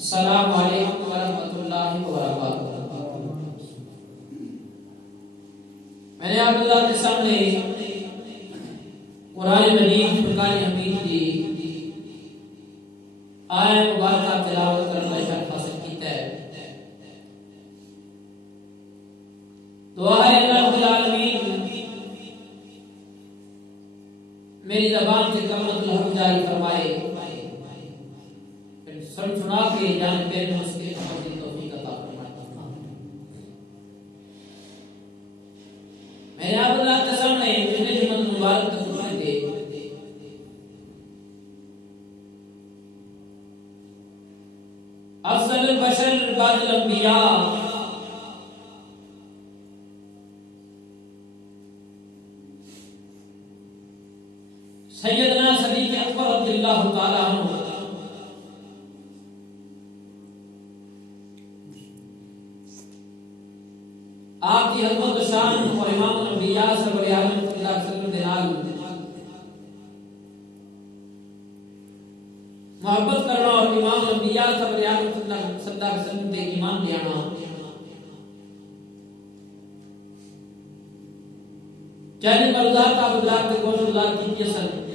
السلام علیکم ورحمۃ اللہ وبرکاتہ۔ میں نے آپ اللہ کے سامنے قرآن مجید فرقان حمید کی آیت مبارکہ تلاوت کرنا شرف حاصل کیتا ہے۔ دعا ہے اللہ رب العالمین میری زبان سے کلمۃ الحق جاری فرمائے، سنا کے جان پہ اس کے عمل کی توفیق عطا فرمائے۔ میں نے آپ اللہ کے سامنے جمعہ جمعہ مبارک تقریر دے افضل البشر بعد الانبیاء سیدنا صدیق اکبر رضی اللہ تعالی عنہ آپ کی حضرت و شان اور امام الانبیاء سرور عالم صلی اللہ علیہ وسلم دلال محبت کرنا اور امام الانبیاء سرور عالم صلی اللہ علیہ وسلم دے ایمان لے آنا چاہنے مرزار کا بدلار کے گوش اللہ کی جسد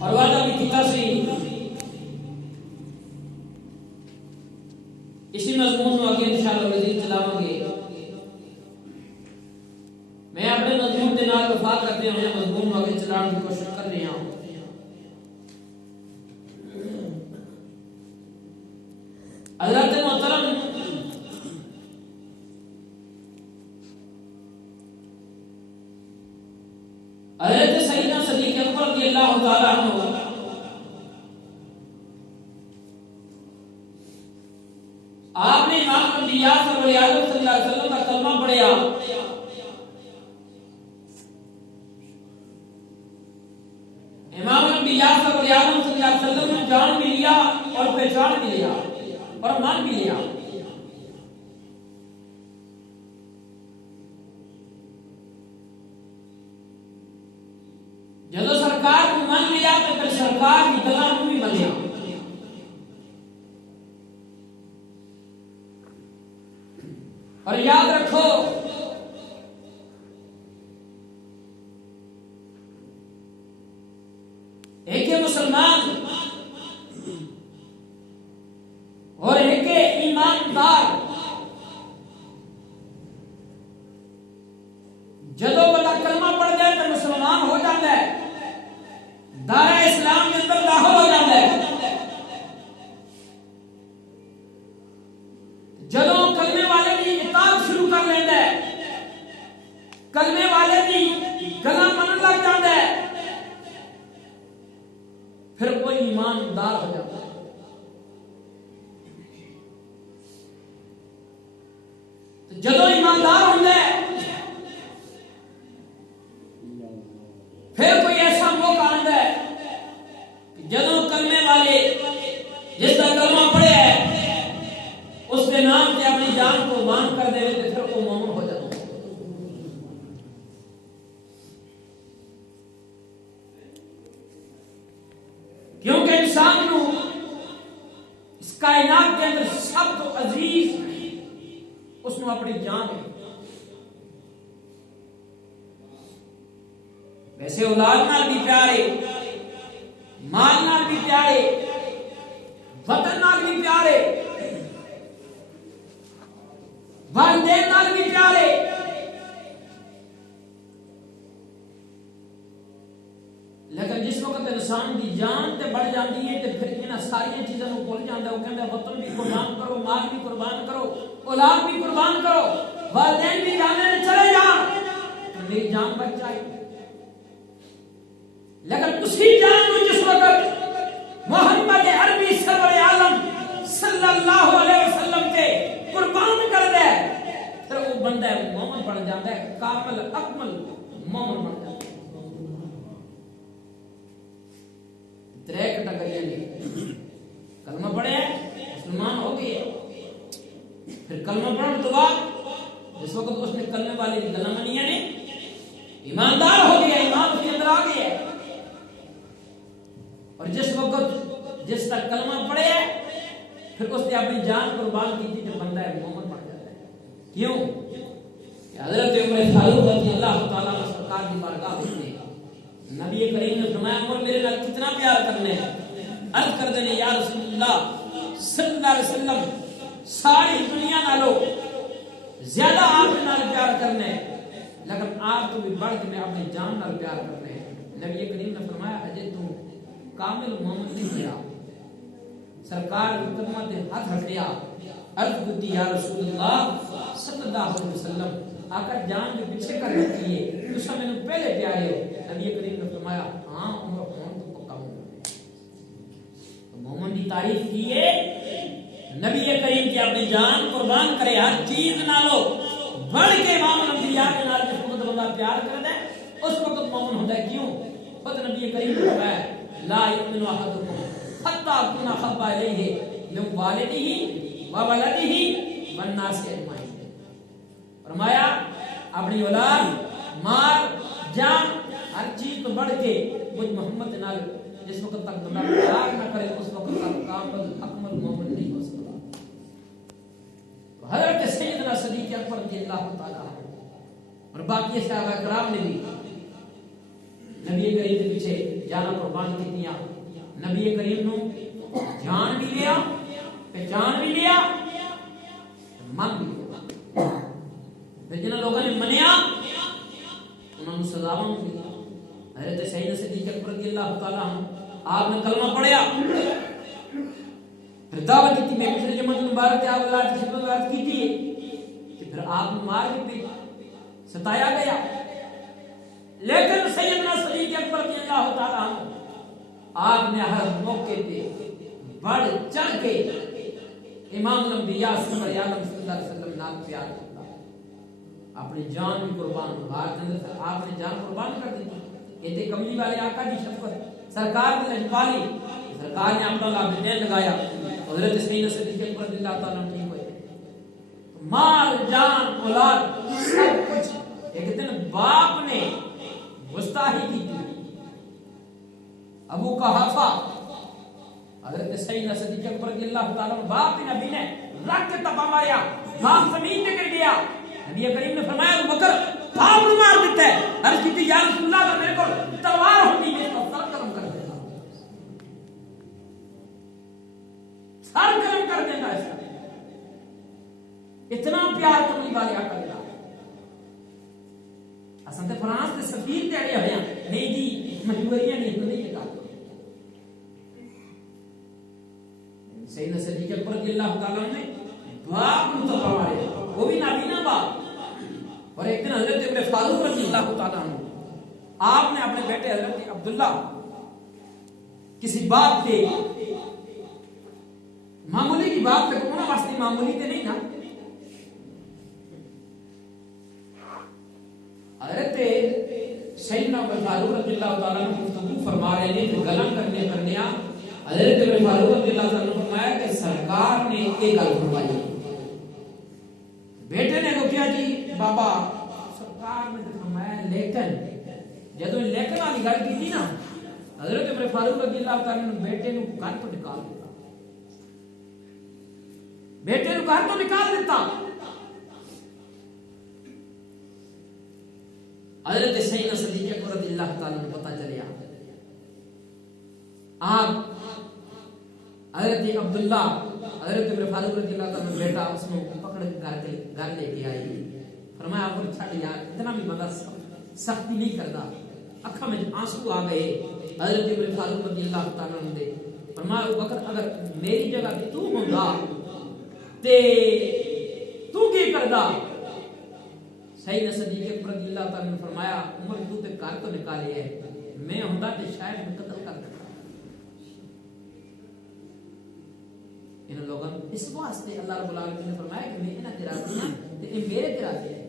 اور وعدہ بھی کتا سی اسی مضمون میں آگے انشاءاللہ مزید چلاؤں گے۔ میں اپنے مضمون کے نال وفات کرتے ہیں مضمون میں آگے چلانے کی کوشش کر رہی ہوں۔ حضرت محترم حضرت سیدنا صدیق اکبر رضی اللہ تعالی عنہ آپ نے امام الانبیاء صلی اللہ علیہ وسلم کا کلمہ پڑھا انبیاء صلی اللہ علیہ وسلم نے جان بھی لیا اور پہچان بھی لیا اور مان بھی لیا. جدو سرکار کو مان لیا تو پھر سرکار کی گلاں کو بھی منیا. اور یاد رکھو ایک ہے مسلمان اور ایک ہے ایماندار. جدو بندہ کلمہ پڑھ جائے تو مسلمان ہو جاتا ہے, دائرہ اسلام کے اندر داخل ہو جاتا ہے. جدو کلمے والے کی اطاعت شروع کر لیتا ہے, کلمے والے کی گلا من لگ جاتا ہے, پھر وہ ایماندار ہو جاتا ہے. تو جدو ایماندار ہوتا ہے پھر کوئی ایسا موقع آتا ہے کہ جدو کلمے والے جس کا کلمہ پڑھے ہے اس کے نام سے اپنی جان کو قربان کر دے تو پھر وہ مومن ہو جاتا ہے. کیونکہ انسان کو اس کائنات کے اندر سب تو عزیز اس نے اپنی جان ہے. ویسے اولاد نال بھی پیارے, مال نال بھی پیارے, وطن نال بھی پیارے, والدین نال بھی پیارے, لیکن جس وقت انسان کی جان تے بڑھ جاتی ہے تو پھر انہاں ساری چیزوں کو بھول جاتا ہے. وہ کہتا ہے وطن بھی قربان کرو, مال بھی قربان کرو, اولاد بھی قربان کرو, والدین بھی جانے میں چلے جان تو میری جان بچ جائے. لیکن اسی جان کو جس وقت محمد عربی سرور عالم صلی اللہ علیہ وسلم کے قربان کر دے پھر وہ بندہ مومن بن جاتا ہے, کامل اکمل مومن بن جاتا ہے. ترے کٹگریاں نے کلمہ پڑھے مسلمان ہو گئے, پھر کلمہ پڑھنے کے بعد جس وقت اس نے کلمے والے کی گلا منی ہے ایماندار ہو گیا, ایمان اس کے اندر آ گیا. اور جس وقت جس تک کلمہ پڑھے پھر اس نے اپنی جان قربان کی تھی تو بندہ مومن بن جاتا ہے. کیوں کہ حضرت عمر فاروق رضی اللہ تعالیٰ عنہ سرکار کی بارگاہ میں نبی کریم نے فرمایا عمر میرے نال کتنا پیار کرنے ہیں. عرض کر دینے یا رسول اللہ صلی اللہ علیہ وسلم ساری دنیا نالو زیادہ آپ کے نال پیار کرنے لیکن آپ تو بھی بڑھ کے میں اپنی جان نال پیار کرنے ہیں. نبی کریم نے فرمایا اجے تم کامل مومن نہیں کیا. سرکار قدموں تے ہاتھ رکھیا, عرض کی یا رسول اللہ صلی اللہ علیہ وسلم آقا جان جو پیچھے کر رکھی ہے تو سب میں پہلے پیارے ہو. نبی کریم نے فرمایا ہاں عمر کون تو پکا مومن. تو مومن کی تعریف کی ہے نبی کریم کی اپنی جان قربان کرے, ہر چیز نالو بڑھ کے امام الانبیاء کے نال جس وقت بندہ پیار کرتا ہے اس وقت مومن ہوتا ہے. کیوں خود نبی کریم نے فرمایا لا یؤمن احدکم حتی اکون احب الیہ من والدہ وولدہ والناس اجمعین. فرمایا اپنی اولاد مال جان ہر چیز تو بڑھ کے مجھ محمد نال جس وقت تک بندہ پیار نہ کرے اس وقت تک کامل اکمل مومن نہیں ہو سکتا. تو حضرت سیدنا صدیق اکبر رضی اللہ تعالی عنہ اور باقی صحابہ کرام نے بھی نبی کریم کے پیچھے جانا قربان کیتیاں. نبی کریم نو جان بھی لیا, پہچان بھی لیا, من بھی لیا. جنہاں لوگوں نے منیا انہوں نے سزاواں ملی. حضرت سیدنا صدیق اکبر رضی اللہ تعالی عنہ آپ نے کلمہ پڑھیا, پھر دعوت کی. میں پچھلے جمعہ مبارک آپ اللہ کی خدمت میں کی تھی کہ پھر آپ نے مار کے ستایا گیا. لیکن سیدنا صدیق اکبر رضی اللہ تعالی عنہ آپ نے ہر موقع پہ بڑھ چڑھ کے امام الانبیاء سرور عالم صلی اللہ علیہ وسلم نال پیار کرتا, اپنی جان بھی قربان. آپ نے جان قربان کر دی. یہ تے کملی والے آقا دی شفقت سرکار نے لجپالی سرکار نے اپنا لابد دین لگایا حضرت سیدنا صدیق اکبر رضی اللہ تعالیٰ عنہ ٹھیک ہوئے مال جان اولاد سب کچھ ایک دن باپ نے گستاخی کی ابو قحافہ حضرت سیدنا صدیق اکبر رضی اللہ تعالیٰ عنہ باپ نبی نے رکھ کے تپا ماریا باپ زمین پہ گر گیا نبی کریم نے فرمایا ابو بکر باپ نے مار دیتا ہے عرض کی یا رسول اللہ اگر میرے کو تلوار ہوتی میں تو سر قلم کر دیتا سر قلم کر دیتا اس کا اتنا پیار کملی والے آقا دلا اصل تے فرانس کے سفیر تے اڑے ہوئے ہیں نہیں جی مجبوریاں نہیں لگا سیدنا صدیق اکبر رضی اللہ تعالیٰ نے باپ مصطفیٰ مارے وہ بھی نابینا باپ اور ایک دن حضرت ابن فاروق رضی اللہ تعالیٰ عنہ آپ نے اپنے بیٹے حضرت عبداللہ کسی بات پہ معمولی کی بات پہ کونا واسطے معمولی تے نہیں نا حضرت سیدنا ابن فاروق رضی اللہ تعالیٰ عنہ گفتگو فرما رہے ہیں تو گلم کرنے حضرت ابن فاروق رضی اللہ تعالیٰ عنہ فرمایا کہ سرکار نے ایک گل فرمائی بیٹے نے کو کیا جی بابا سرکار نے فرمایا لیکن جدو لیکن والی گل کی تھی نا حضرت ابن فاروق رضی اللہ تعالیٰ نے بیٹے نو گھر تو نکال دیتا بیٹے نو گھر تو نکال دیتا حضرت سیدنا صدیق اکبر رضی اللہ تعالیٰ نے پتہ چلیا آپ حضرت عبداللہ حضرت ابن فاروق رضی اللہ تعالیٰ نے بیٹا اس کو پکڑ کے گھر لے کے آئی فرمایا آپ کو چھڑ یار اتنا بھی بندہ سختی نہیں کرتا اکھا میں آنسو آ گئے حضرت ابن فاروق رضی اللہ تعالیٰ نے دے فرمایا ابو بکر اگر میری جگہ بھی تو ہوندا تے تو کی کردا سیدنا صدیق اکبر رضی اللہ تعالیٰ نے فرمایا عمر تو تے گھر تو نکالے ہے میں ہوندا تے شاید میں قتل کر دیتا ان لوگوں اس واسطے اللہ رب العالمین نے فرمایا کہ میں انہاں تے راضی ہوں تے اے میرے تے راضی ہے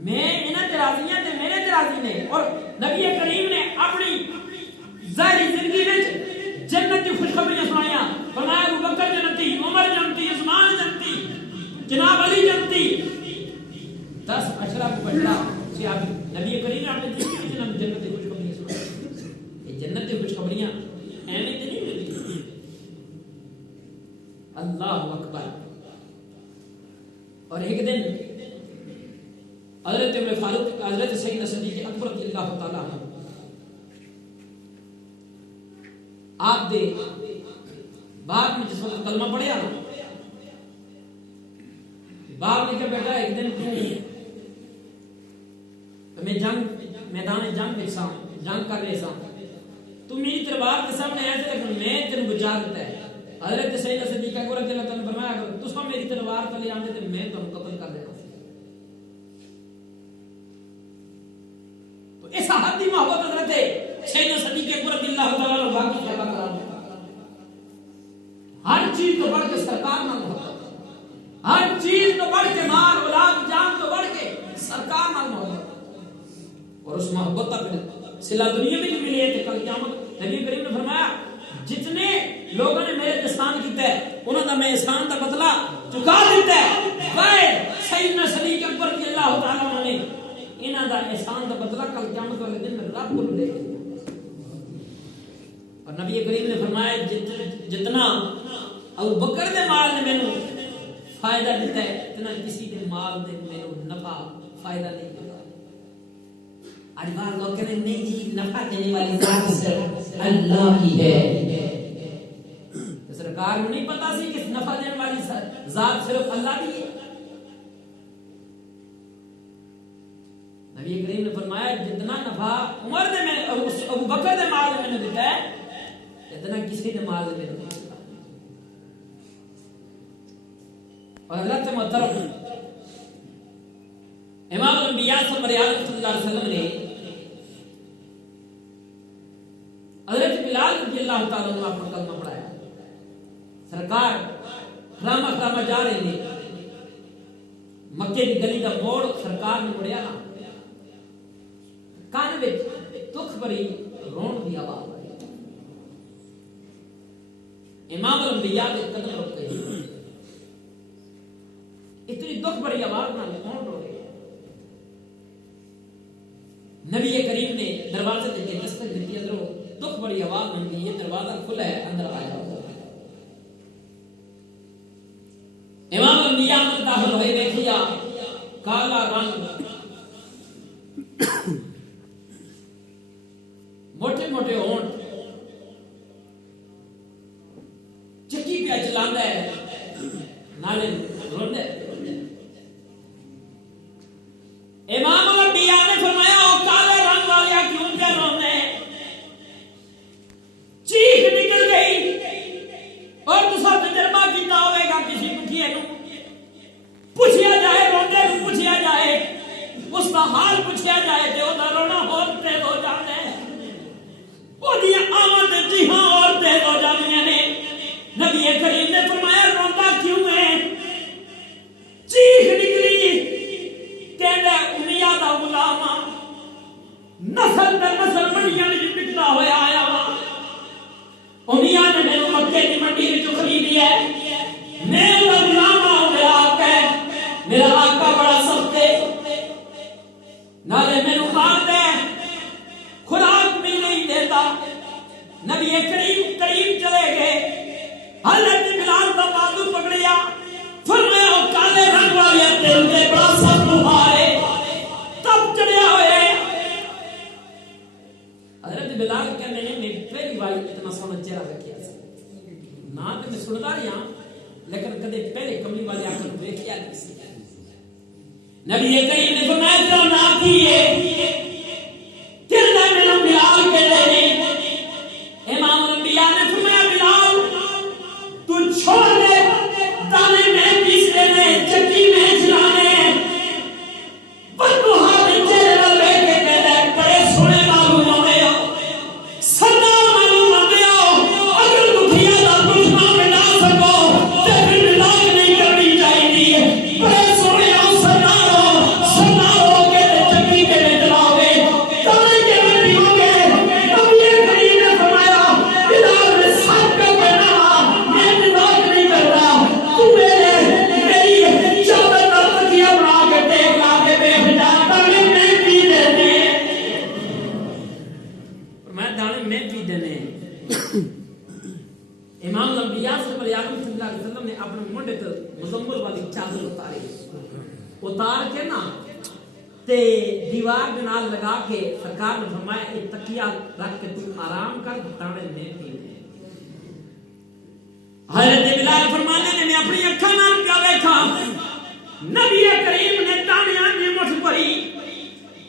میں انہاں تے راضی ہوں تے میرے تے راضی نے اور نبی کریم نے اپنی ظاہری زندگی وچ جنت کی خوشخبریاں سنایا فرمایا ابو بکر جنتی عمر جنتی عثمان جنتی جناب علی جنتی 10 اشراف بٹلا صحابی نبی کریم نے اپنے جنت کی خوشخبریاں سنائی یہ جنت کی خوشخبریاں ایویں تے نہیں ملتی اللہ اکبر اور ایک دن حضرت ابن فاروق حضرت سیدنا صدیق اکبر رضی اللہ تعالیٰ عنہ آپ دے بعد میں جس وقت کلمہ پڑھیا باپ نے کہا بیٹا ایک دن تو میں میدان جنگ میں سا جنگ کر رہے سا تو میری تلوار کے سامنے آئے تھے لیکن میں تینوں بچا دیتا ہے حضرت سیدنا صدیق اکبر رضی اللہ تعالیٰ نے فرمایا اگر تسا میری تلوار تلے آندے تے میں تمہیں قتل کر دینا تو اس حد دی محبت حضرت سیدنا صدیق اکبر رضی اللہ تعالیٰ نے باقی خیال کرا ہر چیز تو بڑھ کے سرکار نال محبت ہر چیز تو بڑھ کے مال اولاد جان تو بڑھ کے سرکار نال محبت اور اس محبت کا پھر صلہ دنیا میں ملی ہے کہ کل قیامت نبی کریم نے فرمایا جتنے لوگوں نے میرے احسان کیتا ہے انہاں دا میں احسان دا بدلہ چکا دیتا ہے غیر سیدنا صدیق اکبر رضی اللہ تعالی عنہ نے انہاں دا احسان دا بدلہ کل قیامت والے دن میں رب کو لے اور نبی کریم نے فرمایا جتنا ابو بکر دے مال نے مینوں فائدہ دیتا ہے اتنا کسی دے مال دے مینوں نفع فائدہ نہیں دیتا اڑوار لوگ کہتے ہیں نہیں جی نفع دینے والی ذات صرف اللہ کی ہے سرکار کو نہیں پتا سی کہ نفع دینے والی ذات صرف اللہ کی ہے نبی کریم نے فرمایا جتنا نفع عمر نے میں ابو بکر دے مال نے میں دیتا ہے اتنا کسی دے مال نے نہیں دیتا اور حضرت محترم امام الانبیاء صلی اللہ علیہ وسلم نے حضرت بلال رضی اللہ تعالیٰ عنہ آپ کو کلمہ پڑھایا سرکار خرامہ جا رہے ہیں مکے کی گلی کا موڑ سرکار نے مڑیا نا میں دکھ بھری رون کی آواز آئی. امام الانبیاء کے قدم رک گئے. اتنی دکھ بھری آواز نہ کون رو رہے. نبی کریم نے دروازے سے دستک دی. اندروں دکھ بھری آواز بن گئی. یہ دروازہ کھلا ہے, اندر آ جاؤ. امام الانبیاء میں داخل ہوئے. دیکھیا کالا رنگ, موٹے موٹے ہونٹ, چکی پہ چلاتا ہے, نالے روندا ہے. امام الانبیاء نے فرمایا او کالے رنگ والیا کیوں پہ روندے؟ چیخ نکل گئی. اور تسا تجربہ کیتا ہوئے گا کسی دکھیے نو پوچھیا جائے, روندے نو پوچھیا جائے, اس کا حال پوچھیا جائے تے او دا رونا ہور تیز ہو جاندا ہے. او دی آواز جی ہاں اور تیز ہو جاندیاں نے. نبی کریم نے فرمایا روندا کیوں ہے؟ چیخ نکلی. کہندا امیہ دا غلام نسل تے نسل منڈیاں وچ بکدا ہویا آیا وا. امیہ نے میرے مکے دی منڈی وچ خریدی ہے. میں دا غلام ہوں, میرا آقا ہے. میرا آقا بڑا سخت ہے, نالے میرے خان دے خوراک بھی نہیں دیتا. نبی کریم قریب چلے گئے. حضرت بلال کا بازو پکڑیا. فرمایا او کالے رنگ والے دل تے بڑا سخت بخار ہے, تب چڑھیا ہوئے. حضرت بلال کہنے نے میں پہلی بار اتنا سونا چہرہ رکھیا سی. نہ تے میں سندا رہیا لیکن کدے پہلے کملی والے آنکھ نو ویکھیا نہیں سی. نبی کریم نے فرمایا تیرا نام کی ہے؟ کہندا میرا بلال کہندے نے. امام الانبیاء نے فرمایا بلال تو چھوڑ دے, دانے میں پیسنے میں, چکی میں چلانے, بدوہا دے چہرے نال لے کے کہندا بڑے سونے معلوم ہوندے ہو, سدا معلوم ہوندے ہو. اگر دکھیا دا دشمن مٹا سکو تے پھر ملاق نہیں کرنی چاہیے. بڑے سونے ہو, سدا ہو کے چکی کے میں چلاؤ گے, دانے کے میں پیو گے. نبی کریم نے فرمایا بلال نے سب کا کہنا میں مذاق نہیں کرتا. تو میری چادر کا تکیہ بنا کے ٹیک لا کے بیٹھ جاتا میں پی دینے. میں دانے میں پی دینے. امام الانبیاء صلی اللہ علیہ وسلم نے اپنے منڈے تے مزمل والی چادر اتاری. اتار کے نا تے دیوار کے نال لگا کے سرکار نے فرمایا یہ تکیہ رکھ کے تو آرام کر, دانے میں پی دے. حضرت بلال فرمانے نے میں اپنی اکھاں نال پیا ویکھا. نبی کریم نے دانیاں دی مٹھ بھری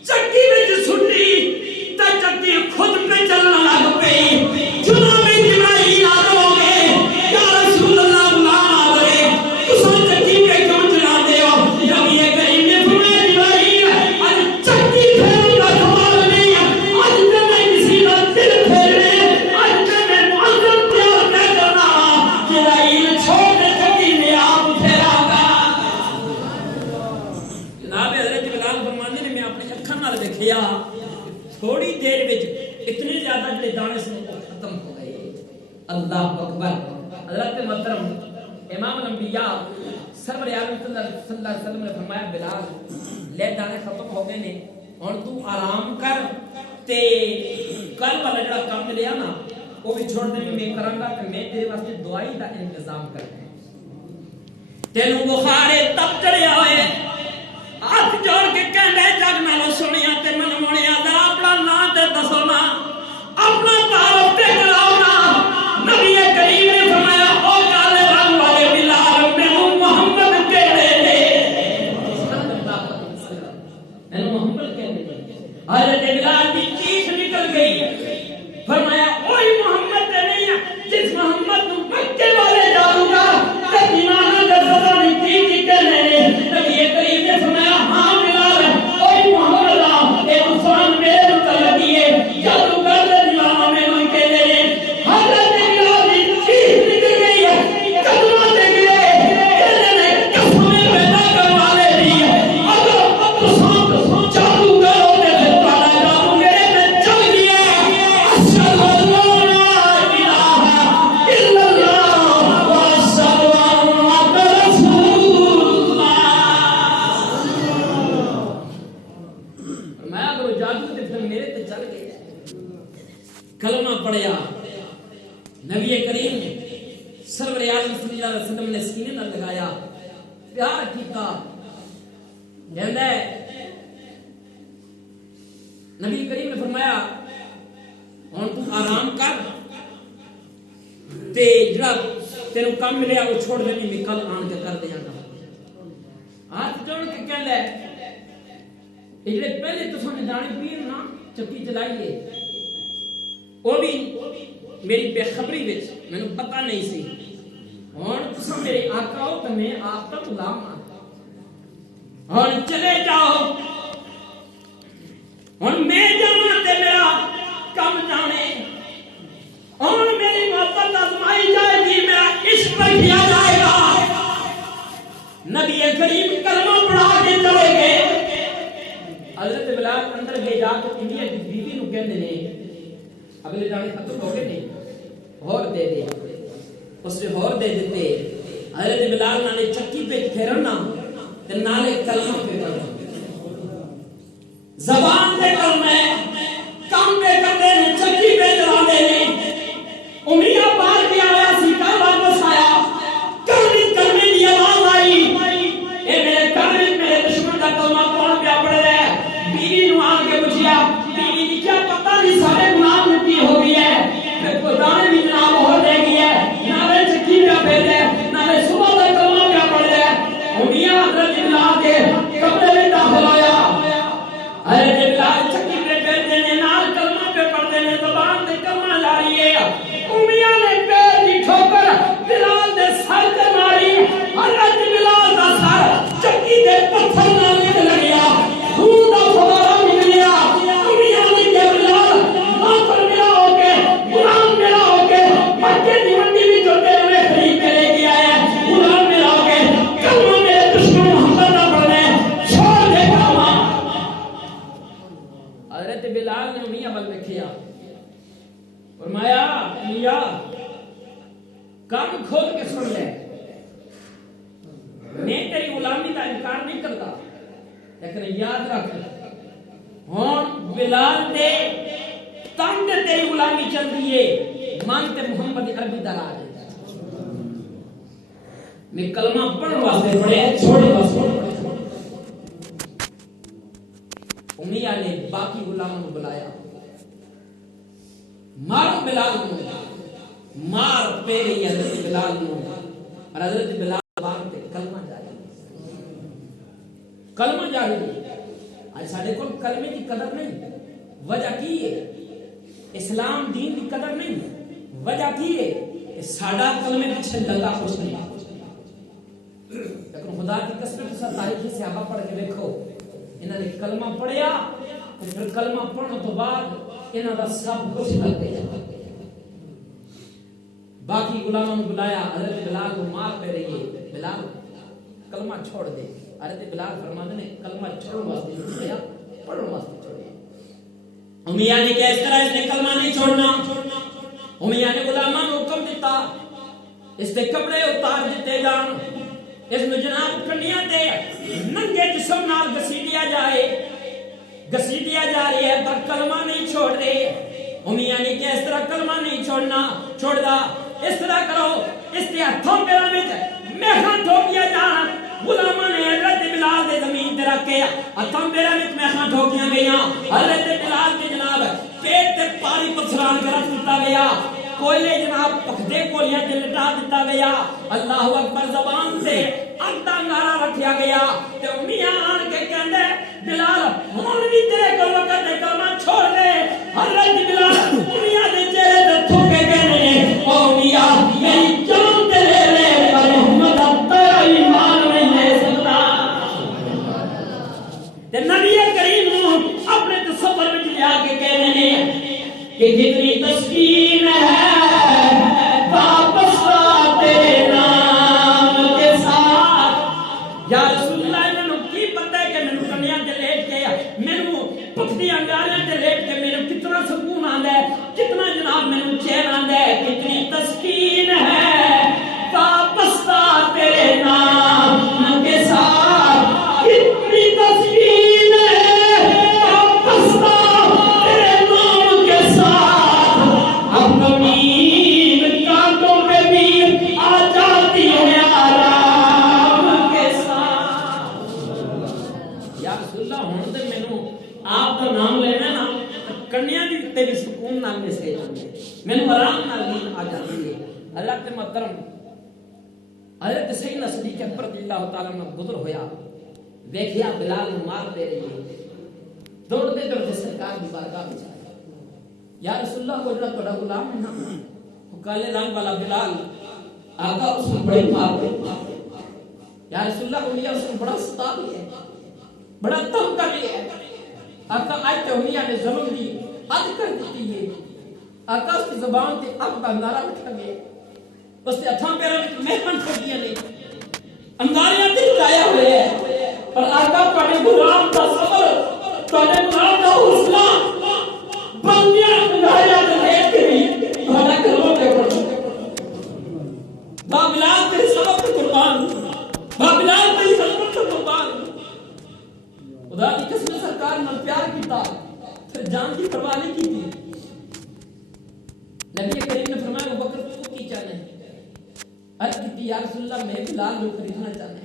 چکی وچ سٹی تے چکی خود پہ چلنا لگ پئی. جناب جبرائیل آ گئے, یا رسول اللہ غلام آ گئے, تساں چکی پہ کیوں چلاندے ہو؟ نبی کریم نے فرمایا جبرائیل اج چکی پھیرن دا کمال نہیں, اج تے میں کسی دا دل پھیرنے, اج تے میں معظم پیار نہ کرنا. جبرائیل چھوڑ دے چکی میں آپ پھیرا گا. جناب حضرت بلال فرمانے نے میں اپنی اکھاں نال دیکھیا تھوڑی دیر وچ اتنے زیادہ جڑے دانے سے ختم ہو گئے. اللہ اکبر. حضرت محترم امام الانبیاء سرور عالم صلی اللہ علیہ وسلم نے فرمایا بلال لے دانے ختم ہو گئے نے, ہن تو آرام کر تے کل والا جڑا کام لیا نا وہ بھی چھوڑ دے. میں کراں گا کہ میں تیرے واسطے دوائی دا انتظام کرنا ہے. تینوں بخار تب چڑھیا ہوئے, ہاتھ جوڑ کے کہندے جگ نال سنیا تے من مونیا دا اپنا نام تے دسو نا, اپنا تعارف تے کراؤ نا. نبی کریم نے فرمایا او کالے رنگ والے بلال مینوں محمد کہندے نے. مینوں محمد کہندے نے. حضرت بلال کی چیخ نکل گئی. فرمایا اوہی محمد تے نہیں جس محمد نو مکے والے جادوگر تے دیوانہ دے سزا نہیں کی کہندے نے. نبی کریم نے فرمایا ہاں بلال اوہی محمد آ, اے طوفان میرے تے لگی ہے, جادوگر دے دیوانہ مینوں کہندے نے. حضرت بلال کی چیخ نکل گئی ہے, قدماں تے گئے, کہندے نے قسمیں پیدا کرنے والے دی اگر تساں جادوگر ہو تے پھر تہاڈا جادو میرے وہ جادو تے پھر میرے تے چل گئے. کلمہ پڑھیا نبی کریم سرور عالم صلی اللہ علیہ وسلم نے سینے نال لگایا, پیار کیتا. کہندا ہے نبی کریم نے فرمایا ہن تو آرام کر تے جڑا تینوں کم ملیا وہ چھوڑ دینی, میں کل آن کے کر دیاں گا. ہاتھ جوڑ کے کہندا ہے یہ جڑے پہلے تساں نے دانے پیر نا چکی چلائیے وہ بھی میری بے خبری وچ مینوں پتہ نہیں سی. ہن تساں میرے آقا ہو تے میں آپ دا غلام ہاں. ہن چلے جاؤ, ہن میں جاواں تے میرا کم جانے. ہن میری محبت آزمائی جائے گی, میرا عشق کیا جائے گا. نبی کریم کلمہ پڑھا کے چلے گئے. حضرت بلال اندر گئے جا کے انڈیا کی بیوی نو کہندے نے اگلے دانے ختم ہو گئے نہیں اور دے دے. اس نے اور دے دیتے. حضرت بلال نے چکی پہ پھیرنا تے نالے کلمہ پہ پڑھنا. زبان پہ کلمہ کام پہ کرتے ہیں, چکی پہ چلا دے نے. امیہ پار کیا ہوا سی کا واپس آیا, کلمے دی آواز آئی, اے میرے کلمے میرے دشمن کا کلمہ کون پیا پڑھ رہا ہے. بیوی نو آن کے پوچھیا, بیوی نے کیا پتہ نہیں سارے گناہ میں کی ہو گئی ہے, دانے بھی جناب اور دے گئی ہے, نالے چکی پہ پھیر ہے, نالے صبح کا کلمہ پیا پڑھ رہا ہے. امیہ حضرت بلال کے کمرے میں داخل آیا. حضرت بلال چکی پہ پھیر دینے, نال کلمہ پہ پڑھ دینے, زبان سے کلمہ جاری ہے. امیہ نے پیر کی ٹھوکر بلال دے سر تے ماری. حضرت بلال دا سر چکی دے پتھر نال لگ گیا, خون دا فوارہ نکلیا. امیہ نے کہ بلال نوکر میرا ہو کے, غلام میرا ہو کے, مکے دی منڈی وچ جو تیرے میں خرید کے لے کے آیا ہے, غلام میرا ہو کے کلمہ میرے دشمن محمد نہ پڑھنا ہے, چھوڑ دے کلمہ. حضرت بلال نے امیہ بل دیکھیا, فرمایا امیہ کام کھول کے سن لے, میں تیری غلامی کا انکار نہیں کرتا, لیکن یاد رکھ ہون بلال دے تنگ تیری غلامی چل رہی ہے, مانتے محمد عربی درا ہے. میں کلمہ پڑھنے واسطے پڑھے چھوڑے واسطے پڑھے. امیہ نے باقی غلاموں کو بلایا, مارو بلال کو, مار پیری حضرت بلال کو. اور حضرت بلال باندھتے کلمہ جاری, کلمہ جاری. آج ساڑھے کو کلمے کی قدر نہیں, وجہ کی ہے اسلام دین کی قدر نہیں, وجہ کی ہے ساڑھا کلمے پیچھے لگا کچھ نہیں. لیکن خدا کی قسم سے تاریخی صحابہ پڑھ کے دیکھو, انہوں نے کلمہ پڑھیا, پھر کلمہ پڑھنے تو بعد انہوں نے سب کچھ کر دیا. باقی غلاموں نے بلایا, حضرت بلال کو مار پہ رہی ہے, بلال کلمہ چھوڑ دے. حضرت بلال فرماتے نے کلمہ چھوڑنے واسطے چھوڑیا, پڑھنے واسطے چھوڑیا. امیہ نے کہا اس طرح اس نے کلمہ نہیں چھوڑنا. امیہ نے غلاموں کو حکم دیتا اس کے کپڑے اتار دیتے جان, اس میں جناب کنیاں دے ننگے جسم نال گھسیٹیا جائے, گھسیٹیا جا رہی ہے پر کلمہ نہیں چھوڑ رہے. امیہ نے کہا اس طرح کلمہ نہیں چھوڑنا, چھوڑ دا. اس طرح کرو, اس کے ہاتھوں پیروں میں میخاں ٹھوکیا جان. غلاماں نے حضرت بلال دے زمین تے رکھ کے ہاتھوں پیروں میں میخاں ٹھوکیاں گئیاں. حضرت بلال کے جناب پیٹ تے پاری پتھران کے رکھ دیتا گیا, کوئلے جناب پکھدے کولیاں تے لٹا دیتا گیا. اللہ اکبر زبان سے اندھا نعرہ رکھیا گیا. تے امیہ آن کے کہندے بلال ہن بھی تیرے کول وقت ہے کلمہ چھوڑ دے. حضرت بلال امیہ دے چہرے تے تھوکے کہنے او امیہ میری جان تے لے لے پر محمد تیرا ایمان نہیں لے سکتا. تے نبی کریم اپنے تصور وچ لیا کے کہنے نے کہ جتنی تسکین ہے واپس تیرے نام کے ساتھ. یا رسول اللہ انہوں کی پتہ ہے کہ میں کنیاں تے لیٹ کے میں پکھتی انگاریاں تے لیٹ کے میرے کتنا سکون آندا ہے, کتنا جناب میں چین آندا ہے. کتنی تسکین ہے واپس تیرے نام کے ساتھ, کتنی تسکین ہے واپس کنیاں دی تے بھی سکون نال میں سو جاندے مینوں آرام نال نیند آ جاندی ہے حضرت محترم حضرت سیدنا صدیق اکبر رضی اللہ تعالیٰ عنہ گزر ہویا دیکھیا بلال مار دے رہی ہے دوڑتے دوڑتے سرکار کی بارگاہ میں آیا یا رسول اللہ وہ جڑا تہاڈا غلام ہے نا وہ کالے رنگ والا بلال آقا اس کو بڑے مار دے یا رسول اللہ انہی اس کو بڑا ستا بھی ہے بڑا تنگ کر لیا ہے آقا آج تے انہی نے ظلم دی حد کر دیتی ہے آقا اس کی زبان تے اب کا نعرہ لکھا گیا اس تے ہتھاں پیراں وچ مہمن ٹھوکیاں نے انگاریاں تے لایا ہوئے ہے پر آقا تہاڈے غلام دا صبر تہاڈے غلام دا حوصلہ بندیاں انگاریاں تے دیکھ کے بھی تہاڈا کلمہ تے پڑھ با بلال تیرے سبب تے قربان با بلال تیری خدمت تے قربان خدا کی قسم سرکار نال پیار کیتا پھر جان کی پرواہ نہیں کی نبی کریم نے فرمایا ابو بکر تو کی چاہنا ہے عرض کی یا رسول اللہ میں بلال کو خریدنا چاہتا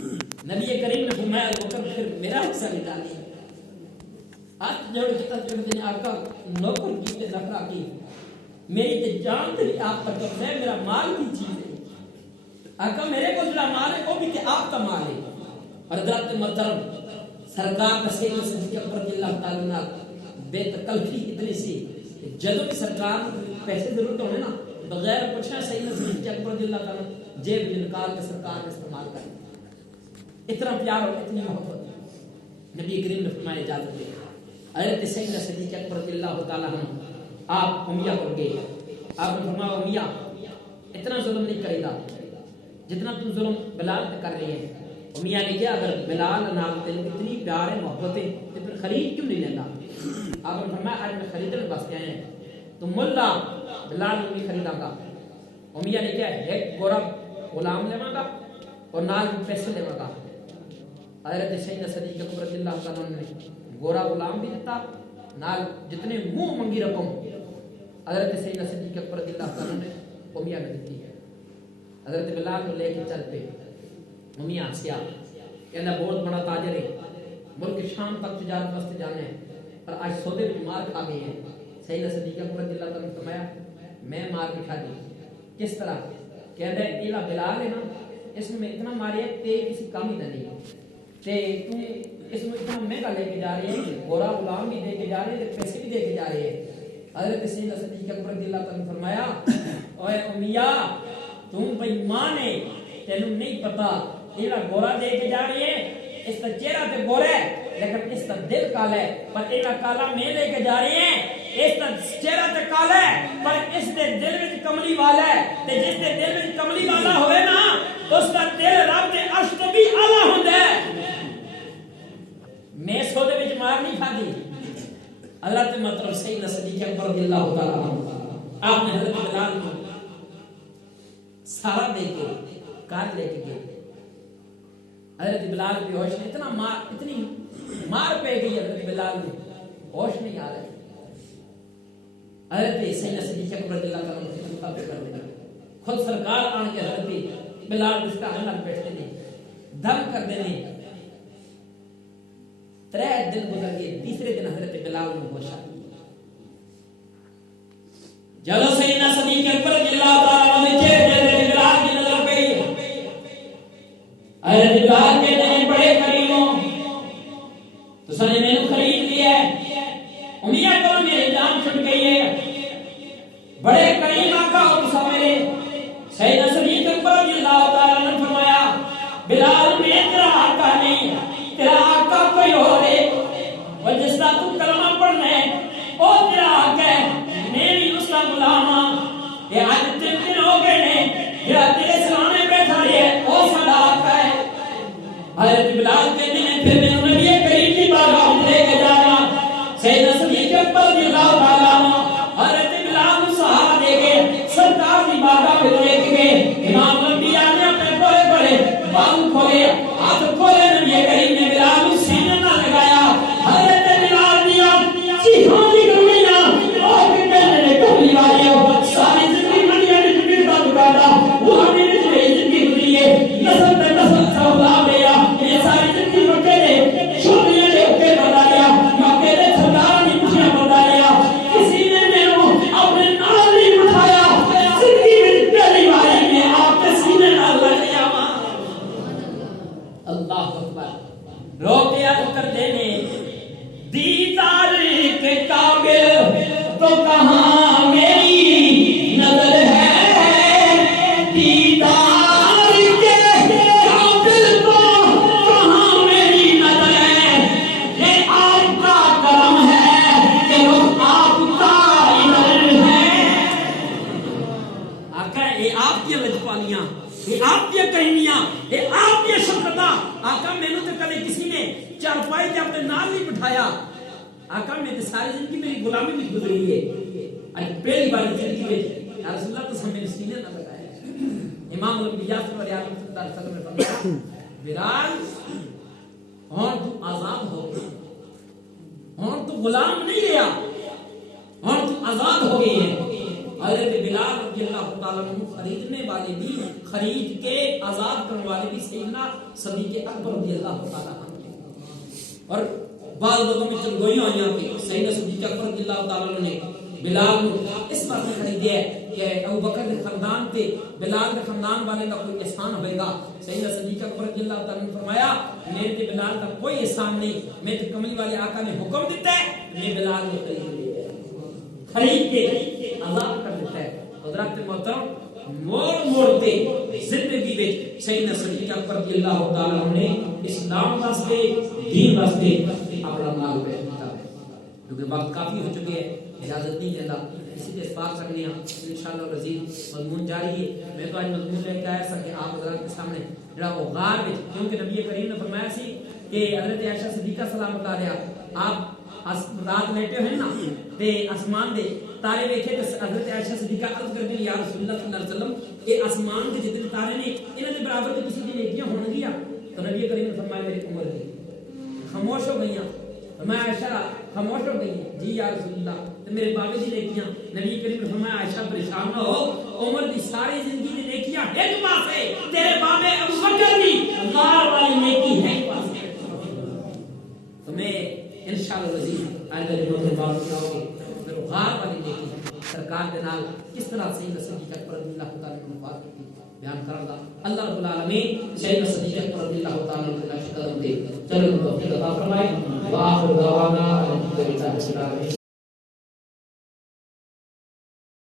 ہوں نبی کریم نے فرمایا ابو بکر پھر میرا حصہ نکالی ہاتھ جوڑ کے تسبیح آقا نوکر کی تے نفرا کی میری تے جان تے آپ پر قبضہ ہے میرا مال کی چیز ہے آقا میرے کو جڑا مال ہے وہ بھی تے آپ کا مال ہے اور حضرت محترم سرکار کا سیدنا صدیق اکبر رضی اللہ تعالی عنہ بے تکلفی اتنی سی جدوں بھی سرکار پیسے ضرورت ہونے نا بغیر پوچھا سیدنا صدیق اکبر رضی اللہ تعالی عنہ جیب میں نکال کے سرکار کا استعمال کریں اتنا پیار اور اتنی محبت نبی کریم نے فرمایا اجازت دے حضرت سیدنا صدیق اکبر رضی اللہ تعالی عنہ آپ امیہ پر گئے آپ نے فرمایا امیہ اتنا ظلم نہیں کرے گا جتنا تم ظلم بلال پہ کر رہی ہے امیہ نے کیا اگر بلال نام تیرے اتنی پیار ہے محبت ہے تو پھر خرید کیوں نہیں لینا آپ نے فرمایا آج میں خریدنے واسطے آئے ہیں تو ملا بلال کو بھی خریداں گا امیہ نے کیا ایک گورا غلام لیواں گا اور نال پیسے لیواں گا حضرت سیدنا صدیق اکبر رضی اللہ تعالیٰ عنہ نے گورا غلام بھی دیتا نال جتنے منہ منگی رقم حضرت سیدنا صدیق اکبر رضی اللہ تعالیٰ نے امیہ نے دیتی ہے حضرت بلال کو لے کے چل پے امیہ ہنسیا کہنا بہت بڑا تاجر ہے ملک شام تک تجارت واسطے جانا ہے پر آج سودے میں مار کھا گئے ہیں سیدنا صدیق اکبر رضی اللہ تعالیٰ نے فرمایا میں مار کے کھا دی کس طرح کہتا ہے ایلا بلال ہے نا اس میں اتنا ماریا تے کسی کام ہی نہیں تے تو اس میں اتنا مہنگا لے کے جا رہے ہیں گورا غلام بھی دے کے جا رہے ہیں پیسے بھی دے کے جا رہے ہیں حضرت سیدنا صدیق اکبر رضی اللہ تعالیٰ نے فرمایا اوے امیہ تم بے ایمان ہے تینوں نہیں پتا ایلا گورا دے کے جا رہی ہے اس کا چہرہ تے گورا ہے لیکن اس کا دل کالا ہے پر ایلا کالا میں لے کے جا رہی ہیں اس کا چہرہ تے کالا ہے پر اس دے دل وچ کملی والا ہے تے جس دے دل وچ کملی والا ہوئے نا اس کا دل رب دے عرش تو بھی اعلی ہوندا ہے میں سودے وچ مار نہیں کھادی حضرت محترم سیدنا صدیق اکبر رضی اللہ تعالی عنہ آپ نے حضرت بلال کو سارا دے کے کار لے کے گئے حضرت بلال کی ہوش نے اتنی مار پہ گئی حضرت بلال نے ہوش نہیں آ رہی حضرت سیدنا صدیق اکبر رضی اللہ تعالی عنہ مطابق کر دیا خود سرکار آن کے حضرت بلال اس کا حلال بیٹھتے نے دم کر دینے 3 دن گزر گئے تیسرے دن حضرت بلال نے ہوش آ جب سیدنا صدیق اکبر رضی اللہ تعالی عنہ نے حضرت بلال کی نظر پہ حضرت بلال کے دن بڑے قریب ہوں تو سنے میں نے خرید لیا ہے امیہ کرو میری جان چھٹ گئی ہے بڑے قریب آقا ہو تو سمیرے سیدنا صدیق اکبر رضی اللہ تعالی عنہ نے فرمایا بلال میں تیرا آقا نہیں تیرا آقا کوئی اور ہے اور جس طرح تو کلمہ پڑھنا ہے وہ تیرا آقا ہے میں بھی اس کا غلام ہوں یہ آج 3 دن ہو گئے نے یہ تیرے سرانے بیٹھا ہے وہ سدا آقا ہے حضرت بلال کہتے ہیں پھر میں انہوں نے یہ کریم کی بارگاہ میں لے کے جانا سیدنا صدیق اکبر رضی اللہ تعالیٰ عنہ حضرت بلال کو سہارا دے کے سرکار کی بارگاہ میں لے کے گئے امام الانبیاء نے اپنے کھولے کھولے بال کھولے ہاتھ کھولے نبی کریم نے بلال کو سینے نہ لگایا حضرت بلال دیا چیخاں دی گوئیاں اور کہنے نے کملی والیاں ساری زندگی منڈیاں نے جبیر کا دکانا وہ ہمیں نے زندگی گزری ہے نسل پر نسل سے اولاد لیا یہ ساری زندگی مکے نے چھوٹیاں نے اکے برداریا مکے نے سردار کی کچھیاں برداریا تو کہاں میری نظر ہے دیدار کے قابل، تو کہاں میری نظر ہے، یہ آپ کا کرم ہے کہ رخ آپ کا ادھر ہے۔ آقا یہ آپ کی لجپالیاں، یہ آپ کی کہنیاں، یہ آپ کی شفقتاں۔ آقا میں نے تو کبھی کسی نے چارپائی کے اپنے نال نہیں بٹھایا۔ آقا میں تو ساری زندگی میری غلامی میں گزری ہے، آج پہلی بار زندگی میں یا رسول اللہ تو ہمیں سینے نہ لگایا۔ امام الانبیاء صلی اللہ علیہ وسلم نے فرمایا بلال اور تو آزاد ہو گیا، اور تو غلام نہیں رہا، اور تو آزاد ہو گئی ہے۔ حضرت بلال رضی اللہ تعالیٰ عنہ خریدنے والے بھی، خرید کے آزاد کرنے والے بھی سیدنا صدیق اکبر رضی اللہ تعالیٰ عنہ، اور بعض لوگوں میں چنگوئیاں آئیاں تھیں۔ سیدنا صدیق اکبر رضی اللہ تعالیٰ عنہ نے بلال کو اس بات میں خریدیا ہے کہ ابو بکر کے خاندان پہ بلال کے خاندان والے کا کوئی احسان ہوئے گا۔ سیدنا صدیق اکبر رضی اللہ تعالیٰ نے فرمایا میرے تے بلال کا کوئی احسان نہیں، میں تو کملی والے آقا نے حکم دیتا ہے میں بلال کو خرید کے آزاد کر دیتا ہے۔ حضرات محترم موڑ موڑتے زندگی میں سیدنا صدیق اکبر رضی اللہ تعالیٰ عنہ نے اسلام واسطے، دین واسطے اپنا مال بیچ دیتا ہے۔ کیونکہ وقت کافی ہو چکے ہیں، اجازت نہیں دیتا، اسی کے اسپاق سکنے ہیں انشاءاللہ رزید مضمون جاری ہے۔ میں تو آج مضمون لے کے آیا سا کہ آپ حضرات کے سامنے جڑا وہ غار ہے، کیونکہ نبی کریم نے فرمایا سی کہ حضرت عائشہ صدیقہ سلام علیہا آپ رات لیٹے ہوئے نا تے آسمان دے تارے ویکھے تے حضرت عائشہ صدیقہ عرض کر دی یا رسول اللہ صلی اللہ علیہ وسلم اے آسمان دے جتنے تارے نے انہاں دے برابر تے کسی دی نیکیاں ہون گیا؟ تو نبی کریم نے فرمایا میری عمر دی خاموش ہو گئیاں۔ میں عائشہ خاموش ہو گئی جی یا رسول اللہ تے میرے بابے دی نیکیاں؟ نبی کریم نے فرمایا عائشہ پریشان نہ ہو، عمر دی ساری زندگی دی نیکیاں ایک پاسے، تیرے بابے ابو بکر دی غار والی نیکی ہے ایک پاسے۔ تو میں انشاءاللہ رزید آئندہ جو میں بات سناؤں گی پھر غار والی نیکی سرکار کے نال کس طرح سیدنا صدیق اکبر رضی اللہ تعالیٰ عنہ بات کی بیان کروں گا۔ اللہ رب العالمین سیدنا صدیق اکبر رضی اللہ تعالیٰ عنہ کا شکر دے چلو توفیق عطا فرمائے۔ وآخر دعوانا الحمدللہ رب العالمین۔